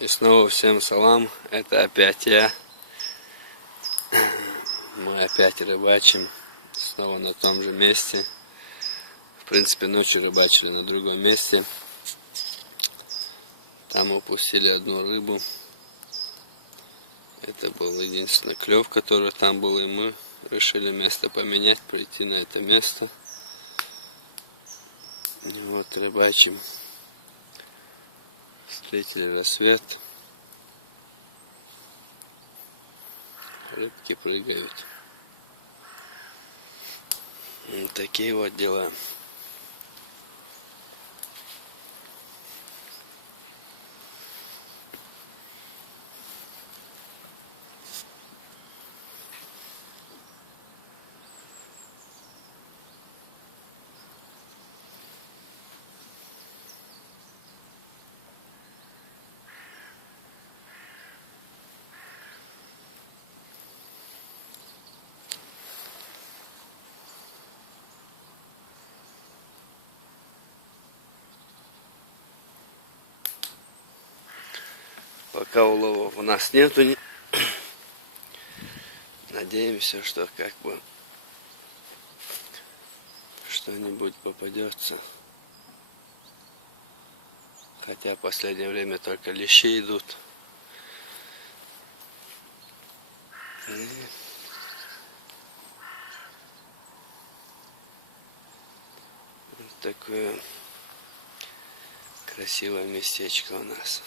И снова всем салам, это опять я. Мы опять рыбачим, снова на том же месте. В принципе, ночью рыбачили на другом месте. Там упустили одну рыбу. Это был единственный клев, который там был, и мы решили место поменять, прийти на это место. И вот рыбачим. Встретили рассвет. Рыбки прыгают. Вот такие вот дела. Пока уловов у нас нету. Надеемся, что как бы что-нибудь попадется. Хотя в последнее время только лещи идут. И вот такое красивое местечко у нас.